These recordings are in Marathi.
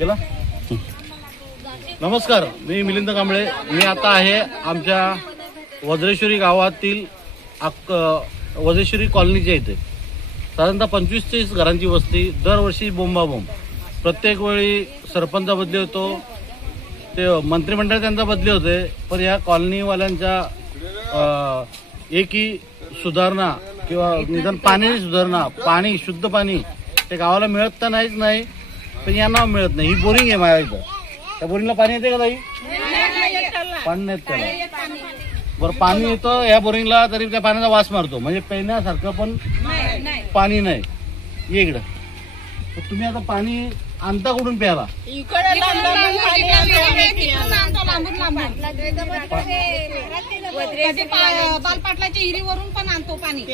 केला. नमस्कार, मी मिलिंद कांबळे. मी आता आहे आमच्या वज्रेश्वरी गावातील वज्रेश्वरी कॉलनीच्या इथे. साधारणतः 25-30 घरांची वस्ती. दरवर्षी बोंबाबोंब. प्रत्येक वेळी सरपंच बदली होतो, ते मंत्रिमंडळ त्यांचा बदली होते, पण या कॉलनीवाल्यांच्या एकही सुधारणा किंवा निदान पाणी सुधारणा, पाणी शुद्ध पाणी ते गावाला मिळत तर नाहीच नाही, पण यांना मिळत नाही. ही बोरिंग आहे माझ्या इथं. त्या बोरिंगला पाणी येते का ताई? पाणी नाही त्याला. बरं, पाणी येतं या बोरिंगला, तरी त्या पाण्याचा वास मारतो, म्हणजे पिण्यासारखं पण पाणी नाही. ये इकडं. तुम्ही आता पाणी आणता कुठून प्यायला? बालपाटलाच्या हिरीवरून पण आणतो पाणी.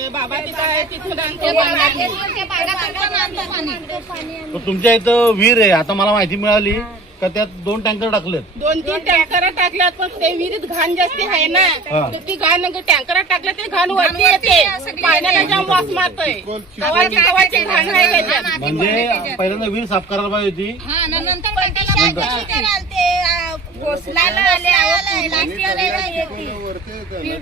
तुमच्या इथं विहीर आहे, आता मला माहिती मिळाली का त्यात 2 टँकर टाकलेत. 2-3 टँकर टाकल्यात, पण ते विहिरीत घाण जास्ती आहे ना, तर ती घाण टँकर टाकलं ते घाण वरती येते, पाण्याला जाम वास मारतोय. कवाची घाण आहे त्याच्यात. म्हणजे पहिल्यांदा विहीर साफ करायला पाहिजे होती.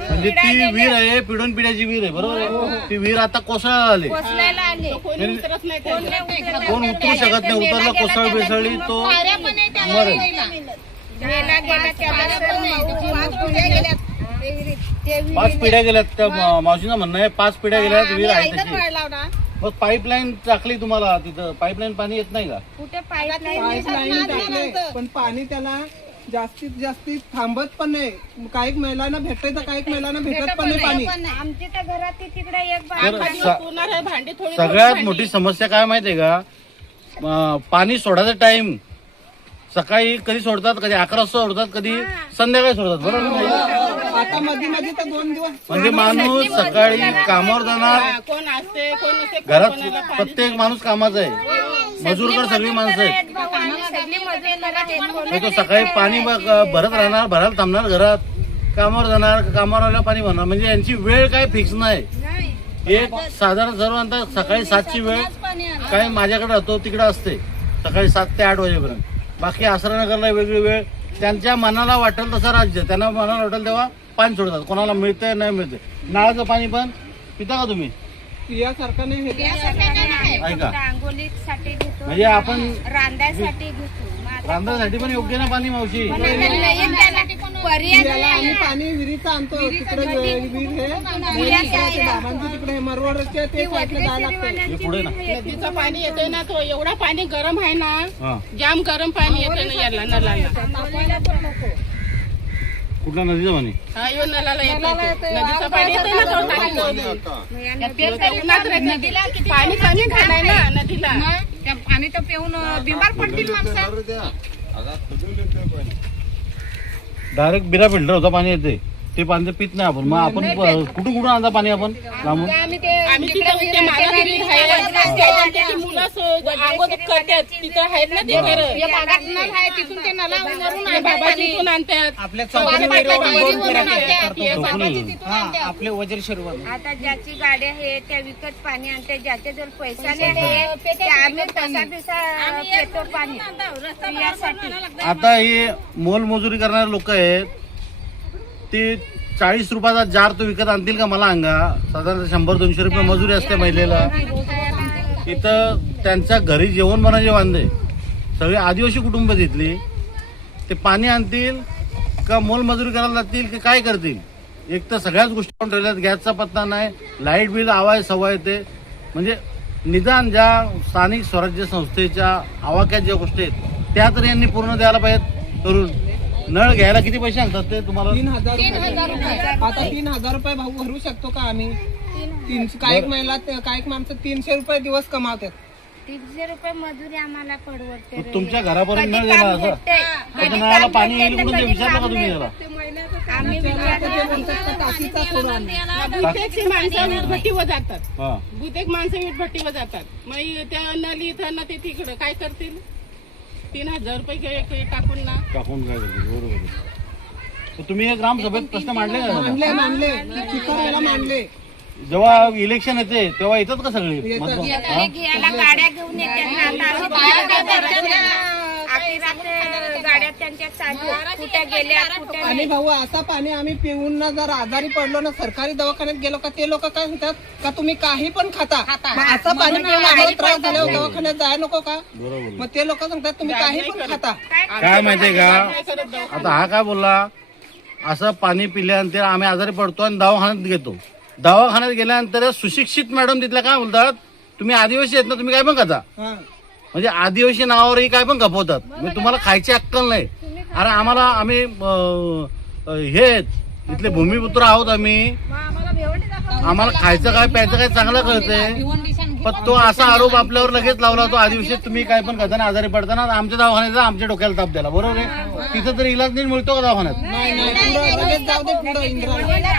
म्हणजे ती विहीर आहे, पिढून पिढ्याची विहीर आहे, बरोबर. ती विहीर आता कोसळायला आली. कोण उतरू शकत नाही. उतरला कोसळ बेसळली तो मरेल. 5 पिढ्या गेल्यात. त्या मावशीनं म्हणणं आहे 5 पिढ्या गेल्यात, विहीर आहे तशी. मग पाईपलाईन टाकली तुम्हाला तिथं, पाईपलाईन पाणी येत नाही का? कुठे पाईपलाईन टाकले, पण पाणी त्याला जास्तीत जास्त थांबत पण नाही. काही महिलांना भेटते तर काही महिलांना भेटत पण नाही पाणी. आमच्या त्या घरात तिकडे एक सगळ्यात मोठी समस्या काय माहितीये का? पाणी सोडायचा टाइम सकाळी कधी सोडतात, कधी 11 वाजता सोडतात, कधी संध्याकाळी सोडतात, बरोबर. आता मध्ये मध्ये तर 2 दिवस म्हणजे माणूस सकाळी कामावर जाणार, कोण असते कोण नसते, घरात प्रत्येक माणूस कामाचा आहे, मजूरकर सगळी माणसं आहेत. तो सकाळी पाणी भरत राहणार, भरायला थांबणार, घरात कामावर जाणार, कामावर आल्यावर पाणी भरणार. म्हणजे यांची वेळ काय फिक्स नाही. एक साधारण सर्वांना सकाळी 7ची वेळ काही माझ्याकडे राहतो तिकडे असते, सकाळी 7 ते 8 वाजेपर्यंत. बाकी आसरानगरला वेगळी वेळ. त्यांच्या मनाला वाटेल तसं राज्य, त्यांना मनाला वाटेल तेव्हा पाणी सोडतात. कोणाला मिळतंय नाही मिळतंय. नळाचं पाणी पण पिता का तुम्ही? पियासारखं नाही हे. ऐका, आंघोळीसाठी घेतो, म्हणजे आपण रांधायसाठी घेतो. रांधासाठी पण योग्य ना पाणी मावशी? पियाला आम्ही पाणी विहिरीचं आणतो. तिकडे विहीर हे बाबांची तिकडे मरवडचे ते साईडला जायला लागतं. हे पुढे ना नदीचं पाणी येतोय ना, तो एवढा पाणी गरम आहे ना, जाम गरम पाणी येतोय ना याला नळाला. कुठल्या नदीचं पाणी? हा, यो नळाला येतो. नदीचं पाणी येतोय ना, तो पाणी कमी झालंय ना नदीला. त्या पाणी तर पिऊन बिमार पडतील माणसं. डायरेक्ट बिना फिल्टर होता पाणी येते, ते पाणी पित नाही आपण. मग आपण कुठून आणता पाणी आपण लांबून? आम्ही तिथं ते मागाविहीर आहे, त्याची मुलं अगोदर करतात, तिथं आहेत ना ते घर, तिथून ते नळावरून बाबा तिथून आणतात. आपल्या आपले वज्रेश्वरी. आता ज्याची गाडी आहे त्या विकत पाणी आणते, ज्याच्या जर पैसा नाही ते आम्ही पेतो पाणी पिण्यासाठी. आता हे मोलमजुरी करणारे लोक आहेत, ते 40 रुपयाचा जार तो विकत आणतील का मला सांगा? साधारण 100-200 रुपये मजुरी असते महिलेला. इथं त्यांच्या घरी जेवण बनायचे वांदे. सगळे आदिवासी कुटुंब तिथली. ते पाणी आणतील का मोलमजुरी करायला जातील की काय करतील? एक तर सगळ्याच गोष्टी पण ठेवल्यात. गॅसचा पत्ता नाही, लाईट बिल सव्वा येते. म्हणजे निदान ज्या स्थानिक स्वराज्य संस्थेच्या आवाक्यात ज्या गोष्टी आहेत त्या तर यांनी पूर्ण द्यायला पाहिजेत करून. नळ घ्यायला किती पैसे सांगतात ते तुम्हाला? 3,000 रुपये. आता 3,000 रुपये भाऊ भरू शकतो का आम्ही? काही महिला काही माणसं 300 रुपये दिवस कमावतात. 300 रुपये मजुरी आम्हाला परवडते. तुमच्या घरापर्यंत नळ गेला असं त्याच्या नळाला पाणी येईल म्हणून ते विचारलं का तुम्ही त्याला? आम्ही टाकीचा सोडून बहुतेक माणसं वीटभट्टीवर जातात. हा, बहुतेक माणसं वीटभट्टीवर जातात. मग त्या नली इथं ना ते तिकडं काय करतील? 3,000 रुपये टाकून ना टाकून काय करतील? बरोबर आहे. तुम्ही हे ग्रामसभेत प्रश्न मांडले का? मांडले चिखल मांडले. जेव्हा इलेक्शन येते तेव्हा येतात का सगळे? घ्यायला गाड्या घेऊन येतात. चालू कुठे गेल्या कुठे आणि भाऊ असं पाणी आम्ही पिऊन ना जर आजारी पडलो ना सरकारी दवाखान्यात गेलो का ते लोक काय म्हणतात का तुम्ही काही पण खाता मग असं पाणी पिऊन आम्हाला त्रास झाल्यावर दवाखान्यात जाय नको का बरोबर. मग ते लोक सांगतात तुम्ही काही पण खाता काय माहितीये का आता हा काय बोलला असं पाणी पिल्यानंतर आम्ही आजारी पडतो आणि दवाखान्यात घेतो. दवाखान्यात गेल्यानंतर सुशिक्षित मॅडम तिथल्या काय बोलतात तुम्ही आदिवासी आहेत ना तुम्ही काय पण खाता. हा. म्हणजे आदिवासी नावावरही काय पण खपवतात. म्हणजे तुम्हाला खायची अक्कल नाही. अरे आम्हाला आम्ही हे इथले भूमिपुत्र आहोत आम्ही. आम्हाला खायचं काय प्यायचं काय चांगलं कळतंय. पण तो असा आरोप आपल्यावर लगेच लावला तो आदिवासी तुम्ही काय पण खाताना आजारी पडताना आमच्या दवाखान्यात आमच्या डोक्याला ताप द्याला. बरोबर आहे. तिथं तर इलाज नीट मिळतो का दवाखान्यात. पुढं लगेच जाऊ दे पुढं इंद्रा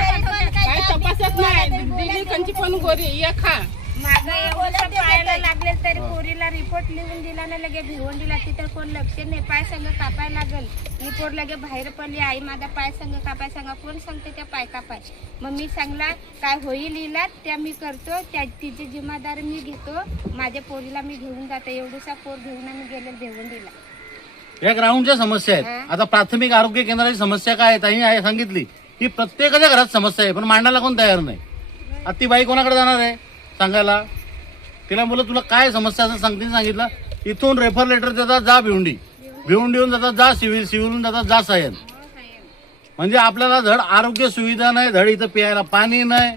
काय तपासत नाही दिली कंची पण गोरी ये खा माझं एवढं पायाला लागले तरी पोरीला रिपोर्ट लिहून दिला ना लगे भिवंडीला. तिथं कोण लक्ष नाही. पाय संग कापाय लागल. रिपोर्ट लगे बाहेर पडली. आई माझा पाय संग कापाय सांगा. कोण सांगते त्या पाय कापाय. मग मी सांगला काय होईल इलाज त्या मी करतो. त्या तिची जिम्मेदारी मी घेतो. माझ्या पोरीला मी घेऊन जाते. एवढूसा पोर घेऊन आम्ही गेले भिवंडीला. या ग्राउंडच्या समस्या आहेत. आता प्राथमिक आरोग्य केंद्राची समस्या काय आहे ताई सांगितली की प्रत्येकाच्या घरात समस्या आहे पण मांडायला कोण तयार नाही. आता ती बाई कोणाकडे जाणार आहे सांगायला. तिला बोलत तुला काय समस्या असं सांगते सांगितलं. इथून रेफर लेटर देतात जा भिवंडी. भिवंडीहून जातात जा सिव्हिल. सिव्हिलहून जातात जा सायन. म्हणजे आपल्याला धड आरोग्य सुविधा नाही धड इथं प्यायला पाणी नाही.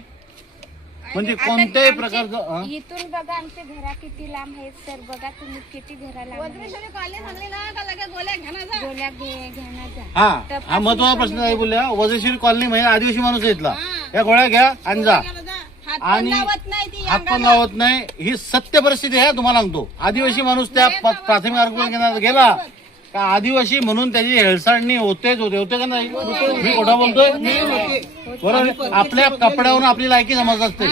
म्हणजे कोणत्याही प्रकारचं इथून बघा आमच्या घरा किती लांब आहेत सर. बघा तुम्ही किती घरा लांब गोळ्या घेण्याचा. हा महत्वाचा प्रश्न आहे बोलल्या. वजशिरी कॉलनी म्हणजे आदिवासी माणूस आहे इथला. या गोळ्या घ्या आणि जा. आणि हात पण लावत नाही. ही सत्य परिस्थिती आहे तुम्हाला सांगतो. आदिवासी माणूस त्या प्राथमिक आरोग्य केंद्रात गेला का आदिवासी म्हणून त्याची हेळसांडणी होते का नाही. मी खोटा बोलतोय बरोबर. आपल्या कपड्यावरून आपली लायकी समजत असते.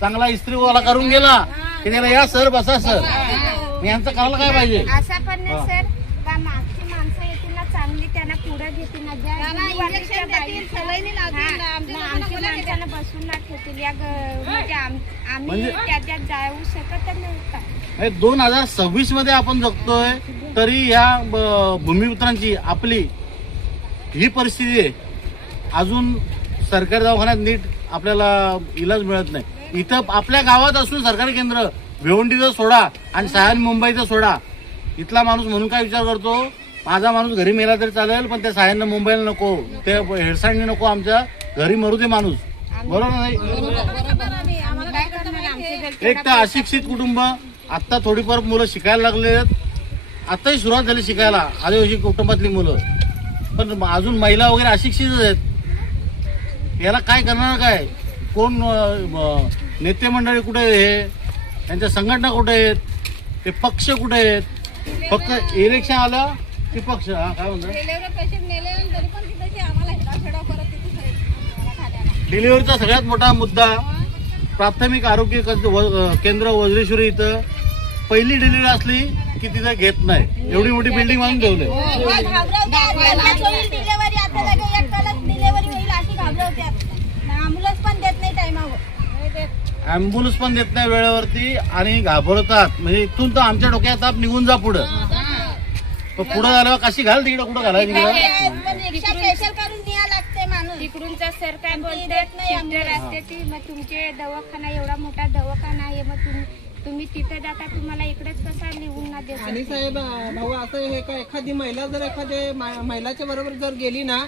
चांगला इस्त्रीवाला करून गेला की त्याला या सर बसा सर. यांचं करायला काय पाहिजे. असा पण नाही सर का मागची माणसं येतील ना चांगली त्यांना पुढे घेतील ना. आमच्या माणसाला बसून ना ठेवतील. या म्हणजे आम्ही त्याच्यात जाऊ शकत नाही. 2026 मध्ये आपण जगतोय तरी या भूमिपुत्रांची आपली ही परिस्थिती आहे. अजून सरकारी दवाखान्यात नीट आपल्याला इलाज मिळत नाही. इथं आपल्या गावात असून सरकारी केंद्र भिवंडीचं सोडा आणि सायन मुंबईचं सोडा. इथला माणूस म्हणून काय विचार करतो माझा माणूस घरी मेला तरी चालेल पण त्या सायननं मुंबईला नको. ते हेडसांडनी नको. आमच्या घरी मरू दे माणूस. बरोबर नाही. एक तर अशिक्षित कुटुंब. आता थोडीफार मुलं शिकायला लागले. आताही सुरुवात झाली शिकायला आदिवासी कुटुंबातली मुलं. पण अजून महिला वगैरे अशिक्षितच आहेत. याला काय करणार काय. कोण नेते मंडळी कुठे हे त्यांच्या संघटना कुठे आहेत. ते पक्ष कुठे आहेत. फक्त इलेक्शन आलं की पक्ष काय म्हणतात. डिलिव्हरीचा सगळ्यात मोठा मुद्दा प्राथमिक आरोग्य केंद्र वज्रेश्वरी इथं पहिली डिलिव्हरी असली की तिथं घेत नाही. एवढी मोठी बिल्डिंग बांधून ठेवले. ऍम्ब्युलन्स पण देत नाही वेळेवरती आणि घाबरतात. म्हणजे इथून तर आमच्या डोक्यात ताप निघून जा पुढं. पुढं झाल्यावर कशी घाल तिकडे कुठं घालायची तिकडूनचा सर काय बोलतात सिस्टर असते ती. मग तुमचे दवाखाना एवढा मोठा दवाखाना आहे मग तुम्ही तिथे जाता तुम्हाला इकडेच कसा लिहून ना देत. आणि साहेब भाऊ असं हे का एखादी महिला जर एखाद्या महिलाच्या बरोबर जर गेली ना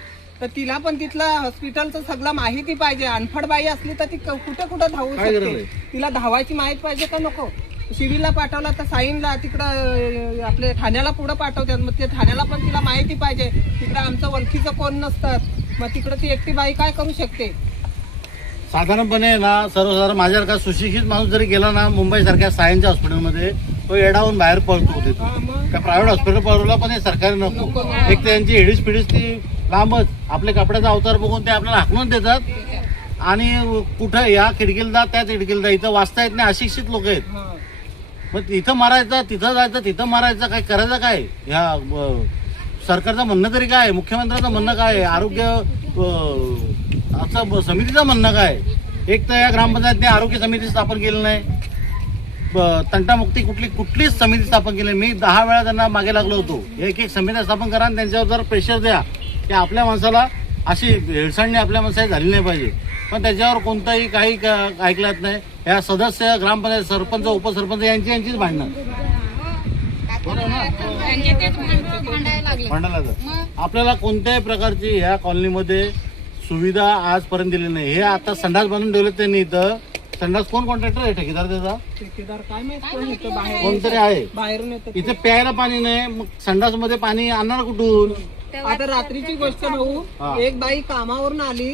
तर तिला पण तिथला हॉस्पिटलचं सगळं माहिती पाहिजे. अनफड बाई असली तर ती कुठे धावू शकते. तिला धावायची माहिती पाहिजे का नको. शिवीला पाठवला तर साईनला तिकडं आपले ठाण्याला पुढे पाठवतात. मग ते ठाण्याला पण तिला माहिती पाहिजे. तिकडं आमचं ओळखीचं कोण नसतात. मग तिकडं ती एकटी बाई काय करू शकते. साधारणपणे ना सर्वसाधारण माझ्यासारखा सुशिक्षित माणूस जरी गेला ना मुंबई सारख्या सायनच्या हॉस्पिटलमध्ये तो येडावून बाहेर पळतो. त्या प्रायव्हेट हॉस्पिटल पळवला पण हे सरकारी नको. एक तर यांची हिडीस पिढीस ती लांबच. आपल्या कपड्याचा अवतार बघून ते आपल्याला हाकलून देतात. आणि कुठं या खिडकीला जा त्या खिडकीला जा. इथं वाचता येत नाही. अशिक्षित लोक आहेत. मग इथं मारायचं तिथं जायचं तिथं मारायचं. काय करायचं काय. ह्या सरकारचं म्हणणं तरी काय. मुख्यमंत्र्यांचं म्हणणं काय. आरोग्य असं समितीचं म्हणणं काय. एक तर या ग्रामपंचायतने आरोग्य समिती स्थापन केली नाही. तंटामुक्ती कुठलीच समिती स्थापन केली. मी 10 वेळा त्यांना मागे लागलो होतो, एक समिती स्थापन करा आणि त्यांच्यावर जरा प्रेशर द्या की आपल्या माणसाला अशी हेळसांडणी आपल्या माणसाला झाली नाही पाहिजे. पण त्याच्यावर कोणताही काही ऐकलत नाही. या सदस्य, ग्रामपंचायत सरपंच, उपसरपंच यांचीच भांडणं भांडायला. आपल्याला कोणत्याही प्रकारची ह्या कॉलनीमध्ये सुविधा आजपर्यंत दिली नाही. हे आता संडास बांधून ठेवले त्यांनी. इथं संडास कोण कॉन्ट्रॅक्टर आहे, ठेकेदार त्याचा ठेकेदार काय माहित कोण येतं बाहेर, कोणतरी आहे. बाहेरून येतं. इथे प्यायला पाणी नाही, मग संडास मध्ये पाणी आणणार कुठून? आता रात्रीची गोष्ट भाऊ, एक बाई कामावरून आली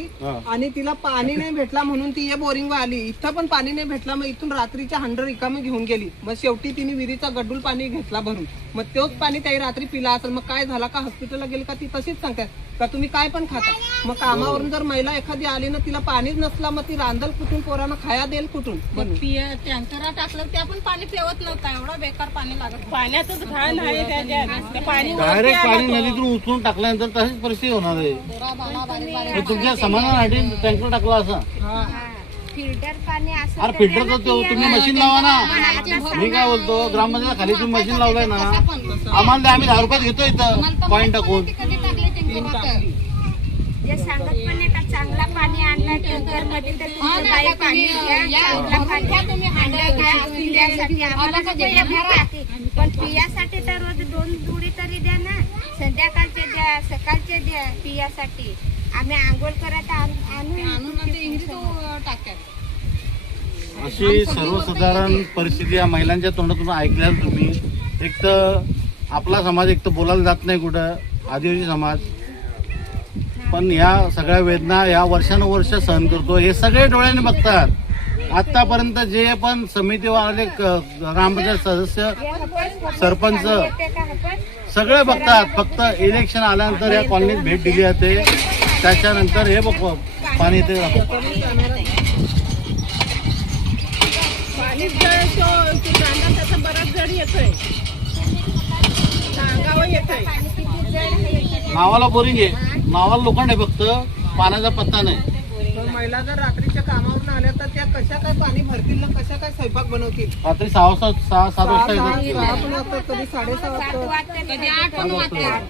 आणि तिला पाणी नाही भेटला म्हणून ती बोरिंग आली. इथं पण पाणी नाही भेटला, मग इथून रात्रीच्या 100 रिकामी घेऊन गेली. मग शेवटी तिने विहिरीचा गड्डूल पाणी घेतला भरून. मग तोच पाणी त्याही रात्री पिला असेल. मग काय झाला का हॉस्पिटलला गेली का ती तशीच सांगतात का तुम्ही काय पण खाता. मग कामावरून जर महिला एखादी आली ना, तिला पाणीच नसला, मग ती रांधल कुठून, पोरांना खाया देईल कुठून? टँकरा टाकलं ते आपण पाणी पिवत नव्हतं. एवढं बेकार पाणी लागत, पाण्यातच घाण आहे त्याच्यात. ते पाणी डायरेक्ट पाणी नदीतून उचलून टाकल्यानंतर तशीच परिस्थिती होणार आहे. हे तुमच्या समाधानासाठी टँकर टाकला असा. फिल्टर पाणी असं अरे फिल्टरचं तुम्ही मशीन लावा ना. मी काय बोलतो, ग्रामपंचायत खाली तुम्ही मशीन लावलंय ना, आम्हाला द्या, आम्ही 10 रुपयात घेतो इथं पॉईंट टाकून. जे सांगत पण नाही का चांगला पाणी आणला टँकर मध्ये, तर तुमचं बाई पाणी घ्या, चांगला पाणी आणलं घ्या पिण्यासाठी. आम्हाला सगळं भरा, पण पियासाठी तर रोज 2 जुडी तरी द्या ना. संध्याकाळचे द्या, सकाळचे द्या पियासाठी. आम्ही आंघोळ करत आणून टाकतात. अशी सर्वसाधारण परिस्थिती या महिलांच्या तोंडातून ऐकल्या तुम्ही. एक तर आपला समाज एक तर बोलायला जात नाही कुठं, आदिवासी समाज. पण या सगळ्या वेदना या वर्षानुवर्ष सहन करतो. हे सगळे डोळ्याने बघतात. आतापर्यंत जे पण समितीवाले, ग्रामपंचायत सदस्य, सरपंच सगळे बघतात. फक्त इलेक्शन आल्यानंतर या कॉलनीत भेट दिली जाते, त्याच्यानंतर हे बघ पाणी येते. त्याचा बराच जड येतोय, सांगावं येतोय. नावाला बोरिंग आहे, नावाला लोखंड आहे, फक्त पाण्याचा पत्ता नाही. महिला जर रात्रीच्या कामावरून आल्या तर त्या कशा काय पाणी भरतील ना, कशा काय स्वयंपाक बनवतील? रात्री 6 वाजता 6-7 वाजता येतात. 6 पण वाजतात, कधी 6:30 वाजतात, कधी 8 पण वाजतात,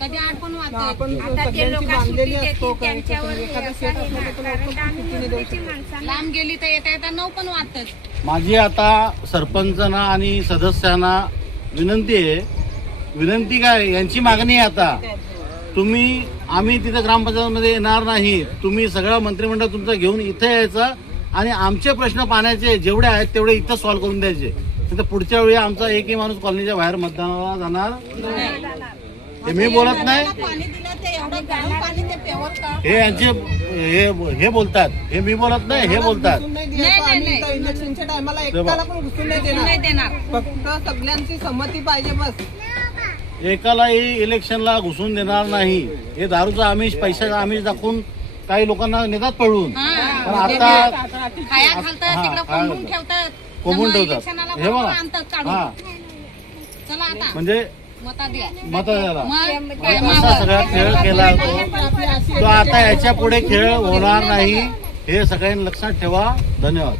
कधी 8 पण वाजतात. आपण सगळ्यांची बांधलेली असतो. एखादा शेत असलं तर कितीने देऊ शकतो. लांब गेली तर येता येता 9 पण वाजतात. माझी आता सरपंचांना आणि सदस्यांना विनंती आहे. विनंती काय, यांची मागणी आहे आता. आम्ही तिथे ग्रामपंचायतमध्ये येणार नाही. तुम्ही सगळं मंत्रिमंडळ तुमचं घेऊन इथे यायचं आणि आमचे प्रश्न पाण्याचे जेवढे आहेत तेवढे इथं सॉल्व्ह करून द्यायचे. तर पुढच्या वेळी आमचा एकही माणूस कॉलनीच्या बाहेर मतदानाला जाणार. हे मी बोलत नाही, हे यांचे हे बोलतात. हे मी बोलत नाही, हे बोलतात. इलेक्शनच्या टायमाला एकट्याला पण घुसून नाही देणार. फक्त सगळ्यांची संमती पाहिजे बस. एकालाही इलेक्शनला घुसून देणार नाही. हे दारूचा आमिष, पैशाचा आमिष दाखवून काही लोकांना नेतात पळून. पण आता कोंबून ठेवतात. हे बघा, हा म्हणजे मत द्यायला असा सगळा खेळ केला जातो. तो आता याच्या पुढे खेळ होणार नाही, हे सगळ्यांनी लक्षात ठेवा. धन्यवाद.